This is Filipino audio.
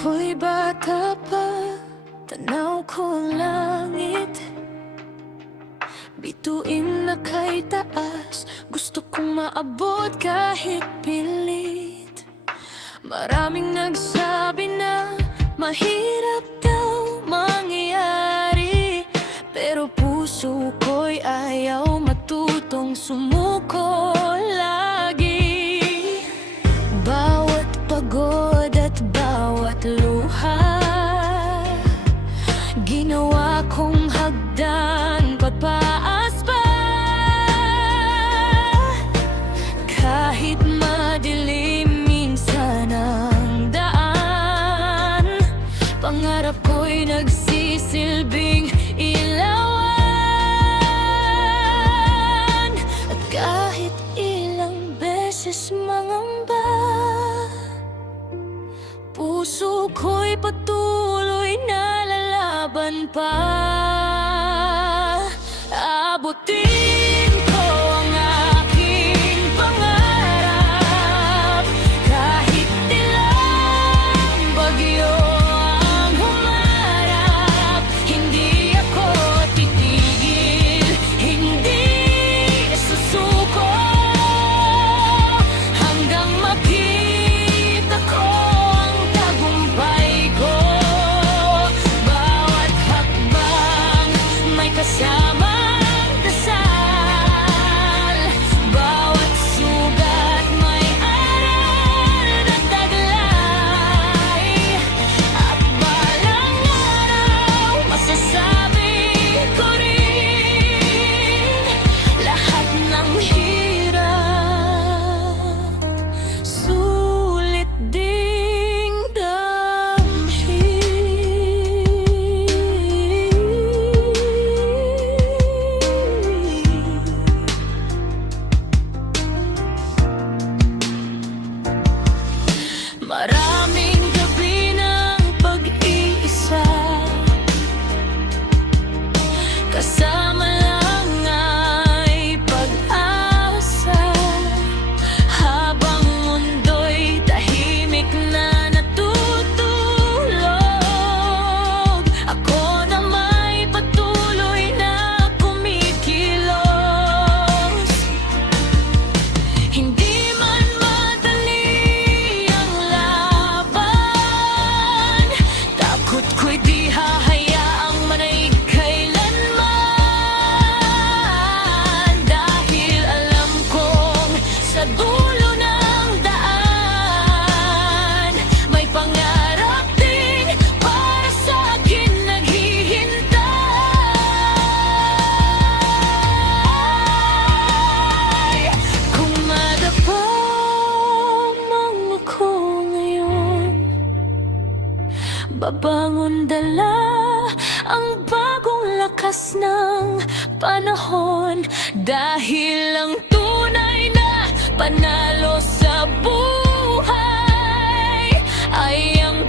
ako'y bata pa, tanaw ko ang langit. Bituin na kay taas, gusto kong maabot kahit pilit. Maraming nagsabi na mahirap daw mangyari, pero puso ko'y ayaw matutong sumuko lagi. Bawat pagod at bawat luha, ginawa kong hagdan pataas pa. Kahit madilim minsan ang daan, pangarap ko'y nagsisilbing ilawan. At kahit ilang beses mangamba, puso ko'y patuloy na lalaban pa. Abutin ko ang aking pangarap, kahit ilang bagyo ang humarap. Hindi ako titigil, hindi susuko, hanggang makita ko ang tagumpay ko. Bawat hakbang may kasamang dasal, bawat sugat may aral na taglay. At balang araw masasabi ko rin, lahat ng hirap sulit ding damhin. Maraming gabi ng pag-iisa, kasama lang ay pag-asa. Habang mundo'y tahimik na natutulog, ako na may patuloy na kumikilos. Hindi man madali ang laban, takot ko'y di hahayaang manaig kailanman. Dahil alam kong sa dulo ng daan, may pangarap din para sa akin naghihintay. Kung madapa man ako ngayon, babangon dala ang bagong lakas ng panahon. Dahil ang tunay na panalo sa buhay ay ang